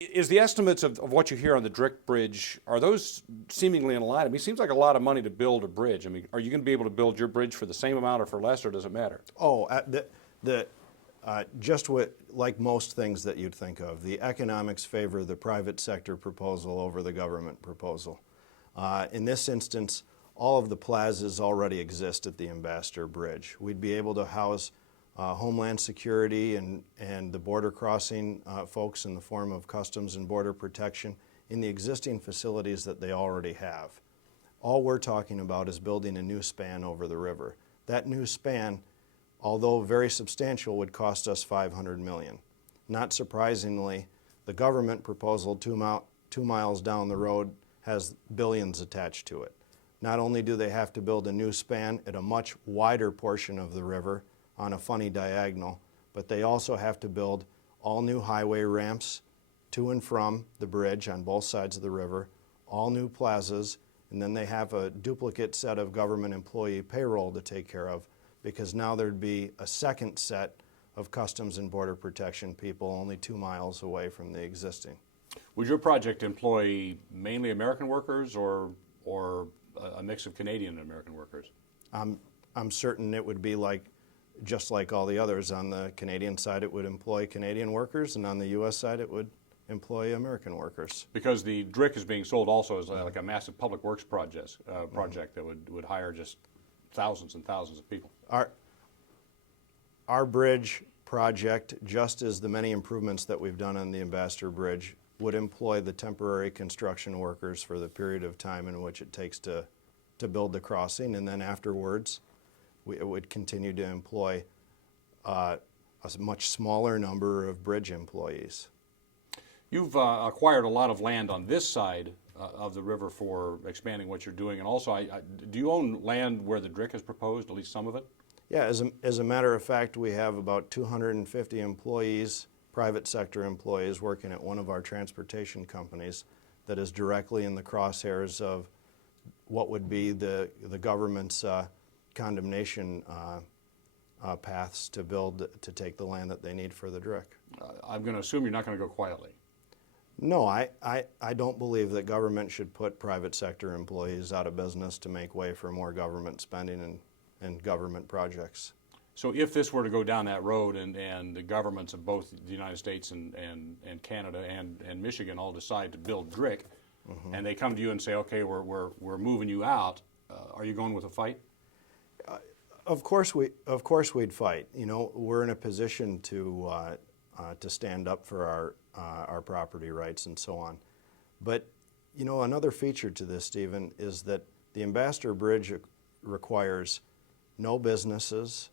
Is the estimates of what you hear on the Drick Bridge, are those seemingly in line? I mean, it seems like a lot of money to build a bridge. I mean, are you going to be able to build your bridge for the same amount or for less, or does it matter? Oh, just like most things that you'd think of, the economics favor the private sector proposal over the government proposal. In this instance, all of the plazas already exist at the Ambassador Bridge. We'd be able to house Homeland Security and the border crossing folks in the form of Customs and Border Protection in the existing facilities that they already have. All we're talking about is building a new span over the river. That new span, although very substantial, would cost us $500 million. Not surprisingly, the government proposal 2 miles down the road has billions attached to it. Not only do they have to build a new span at a much wider portion of the river on a funny diagonal, but they also have to build all new highway ramps to and from the bridge on both sides of the river, all new plazas, and then they have a duplicate set of government employee payroll to take care of, because now there'd be a second set of Customs and Border Protection people only 2 miles away from the existing. Would your project employ mainly American workers or a mix of Canadian and American workers? I'm certain it would be just like all the others. On the Canadian side, it would employ Canadian workers, and on the U.S. side, it would employ American workers. Because the DRIC is being sold also as like a massive public works project that would hire just thousands and thousands of people. Our bridge project, just as the many improvements that we've done on the Ambassador Bridge, would employ the temporary construction workers for the period of time in which it takes to build the crossing, and then afterwards it would continue to employ a much smaller number of bridge employees. You've acquired a lot of land on this side of the river for expanding what you're doing, and also, do you own land where the DRIC has proposed, at least some of it? Yeah, as a matter of fact, we have about 250 employees, private sector employees, working at one of our transportation companies that is directly in the crosshairs of what would be the government's condemnation paths to take the land that they need for the DRIC. I'm going to assume you're not going to go quietly. No, I don't believe that government should put private sector employees out of business to make way for more government spending and government projects. So if this were to go down that road and the governments of both the United States and Canada and Michigan all decide to build DRIC, and they come to you and say, okay, we're moving you out, are you going with a fight? Of course we'd fight. You know, we're in a position to stand up for our property rights and so on. But you know, another feature to this, Stephen, is that the Ambassador Bridge requires no businesses,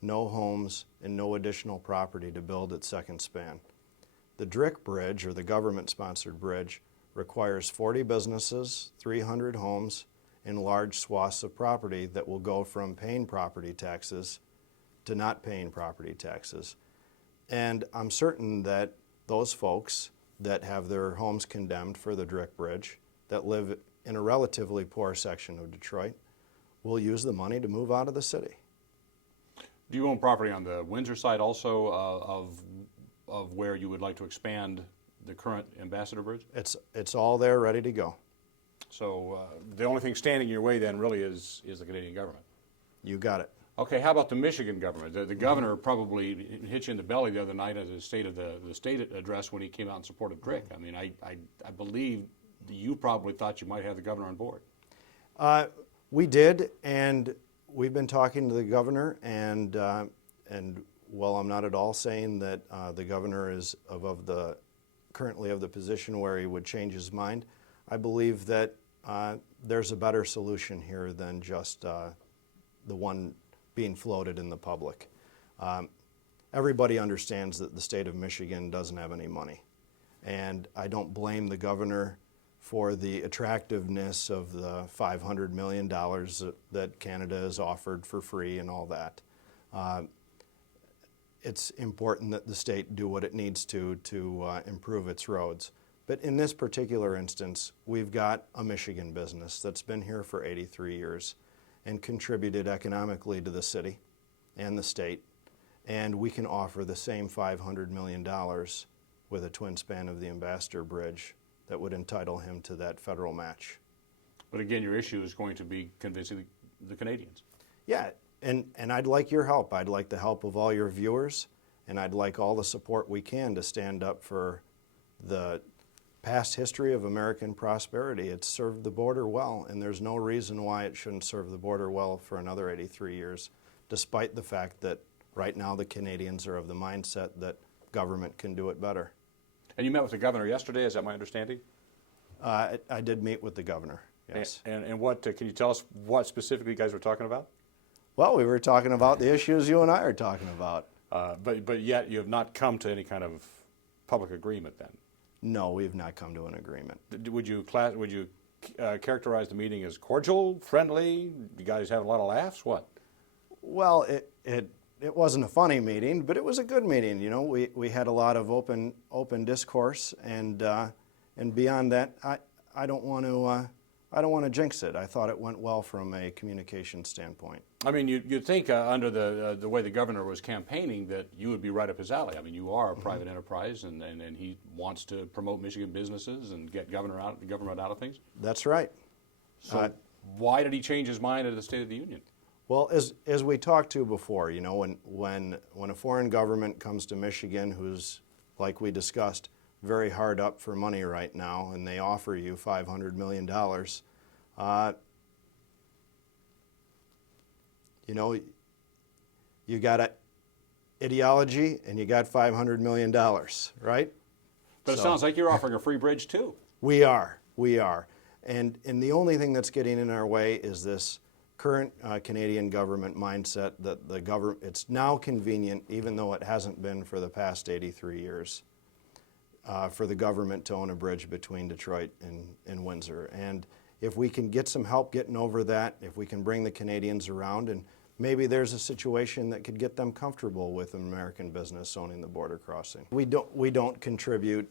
no homes, and no additional property to build its second span. The DRIC Bridge, or the government-sponsored bridge, requires 40 businesses, 300 homes, and large swaths of property that will go from paying property taxes to not paying property taxes. And I'm certain that those folks that have their homes condemned for the DRIC Bridge, that live in a relatively poor section of Detroit, will use the money to move out of the city. Do you own property on the Windsor side also of where you would like to expand the current Ambassador Bridge? It's all there, ready to go. So the only thing standing in your way then really is the Canadian government. You got it. Okay, how about the Michigan government? The governor probably hit you in the belly the other night at the state address when he came out in support of DRIC. I mean, I believe you probably thought you might have the governor on board. We did, and we've been talking to the governor, and while I'm not at all saying that the governor is currently of the position where he would change his mind, I believe that there's a better solution here than just the one being floated in the public. Everybody understands that the state of Michigan doesn't have any money, and I don't blame the governor for the attractiveness of the $500 million that Canada has offered for free and all that. It's important that the state do what it needs to improve its roads. But in this particular instance, we've got a Michigan business that's been here for 83 years and contributed economically to the city and the state, and we can offer the same $500 million with a twin span of the Ambassador Bridge that would entitle him to that federal match. But again, your issue is going to be convincing the Canadians. Yeah, and I'd like your help. I'd like the help of all your viewers, and I'd like all the support we can to stand up for the past history of American prosperity. It's served the border well, and there's no reason why it shouldn't serve the border well for another 83 years, despite the fact that right now the Canadians are of the mindset that government can do it better. And you met with the governor yesterday, is that my understanding? I did meet with the governor, yes. And what, can you tell us what specifically you guys were talking about? Well, we were talking about the issues you and I are talking about. But yet you have not come to any kind of public agreement then? No, we've not come to an agreement. Would you characterize the meeting as cordial, friendly? You guys have a lot of laughs? What? Well, it wasn't a funny meeting, but it was a good meeting. You know, we had a lot of open discourse, and beyond that, I don't want to jinx it. I thought it went well from a communication standpoint. I mean, you'd think under the way the governor was campaigning that you would be right up his alley. I mean, you are a private enterprise, and he wants to promote Michigan businesses and get government out of things. That's right. So why did he change his mind at the State of the Union? Well, as we talked to before, you know, when a foreign government comes to Michigan, who's, like we discussed, very hard up for money right now, and they offer you $500 million, you know, you got an ideology and you got $500 million, right? But it sounds like you're offering a free bridge too. We are. And the only thing that's getting in our way is this current Canadian government mindset that it's now convenient, even though it hasn't been for the past 83 years, for the government to own a bridge between Detroit and Windsor. And if we can get some help getting over that, if we can bring the Canadians around, and maybe there's a situation that could get them comfortable with an American business owning the border crossing. We don't contribute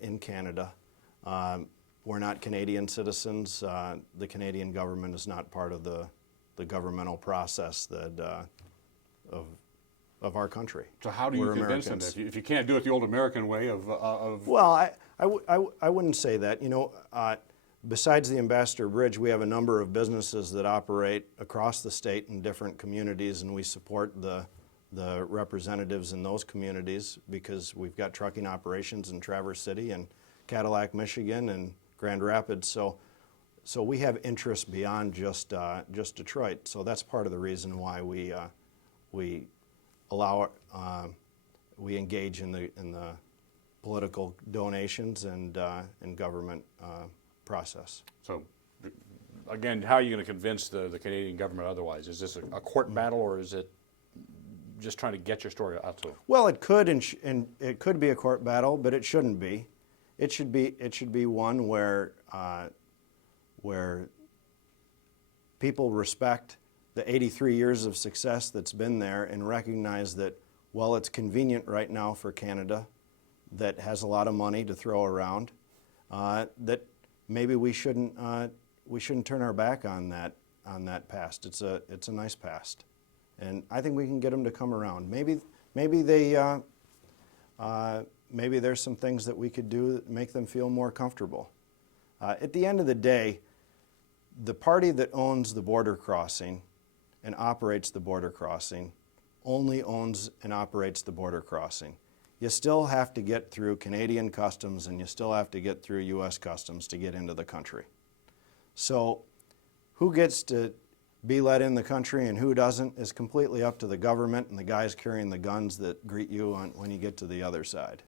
in Canada. We're not Canadian citizens. The Canadian government is not part of the governmental process that of our country. So how do you convince them if you can't do it the old American way of Well, I wouldn't say that. You know, besides the Ambassador Bridge, we have a number of businesses that operate across the state in different communities, and we support the representatives in those communities because we've got trucking operations in Traverse City and Cadillac, Michigan, and Grand Rapids. So we have interests beyond just Detroit. So that's part of the reason why we engage in the political donations and government process. So, again, how are you going to convince the Canadian government otherwise? Is this a court battle, or is it just trying to get your story out to them? Well, it could and it could be a court battle, but it shouldn't be. It should be one where people respect the 83 years of success that's been there and recognize that while it's convenient right now for Canada, that has a lot of money to throw around, that maybe we shouldn't turn our back on that past. It's a nice past, and I think we can get them to come around. Maybe there's some things that we could do that make them feel more comfortable. At the end of the day, the party that owns the border crossing and operates the border crossing only owns and operates the border crossing. You still have to get through Canadian customs, and you still have to get through U.S. customs to get into the country. So who gets to be let in the country and who doesn't is completely up to the government and the guys carrying the guns that greet you when you get to the other side.